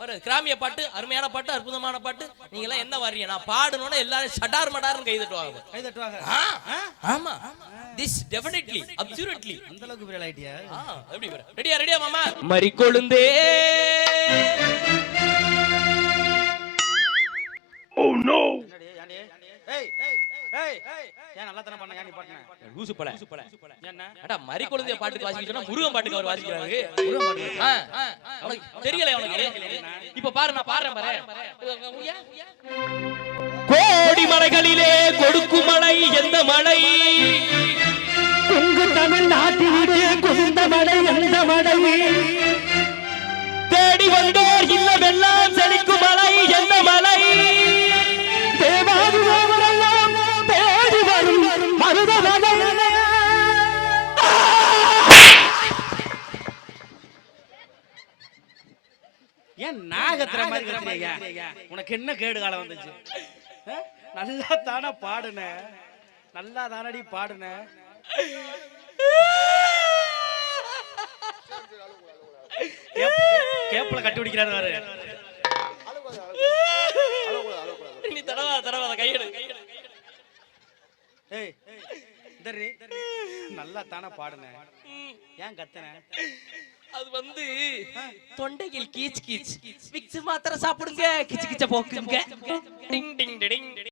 ஒரு கிராமிய பாட்டு அருமையான பாட்டு அற்புதமான பாட்டு. நீங்க எல்லாம் என்ன வர்றீங்க? நான் பாடணும்னா எல்லாரும் ஷடார் மடார்னு கை தட்டுவாங்க. கை தட்டுவாங்க ஆ, ஆமா. திஸ் டெஃபினெட்லி அப்சல்யூட்லி அந்த அளவுக்கு பெரிய ஆயிட்டியா எப்படி ரெடியா ரெடியா மாமா? மறி கொழுந்தே என்னடி, ஏன்டி? ஏய், ஏய், ஏய், ஏய், ஏன் நல்லா தானே பண்ண, ஏன் நீ பாட்டுன? லூசு பல. என்ன? அடா மறி கொழுந்தே பாட்டுக்கு வாசிக்க சொன்னா முருகன் பாட்டுக்கு அவர் வாசிக்கிறாரு. முருகன் பாட்டு ஆ, ஆ, ஆ, உனக்கு தெரியல உனக்கு இப்ப பாரு நான் பாடுறேன் பாரு. கோடி மலைகளிலே கொடுக்கும் மலை எந்த மலை? கொங்கு தமிழ்நாட்டிலே குவிந்த மழை எந்த மழை ஏன் நாகத்திர மாதிரி கத்துறீங்க? உனக்கு என்ன கேடு காலம் வந்துச்சு? நல்லா தானே பாடுன. நல்லா தானடி பாடுன? கேப்- கேப்ல கட்டி பிடிக்கிறாரு பாரு. நீ தடவா தடவா கையெடு கையெடு. ஏய் நல்லா தானே பாடுன. ஏன் கத்துன? அது வந்து தொண்டையில் கீச் கீச் விக்ஸ் மாத்திரை சாப்பிடுங்க கிச்சு கிச்ச போக்குங்க டிங் டிங் டிங்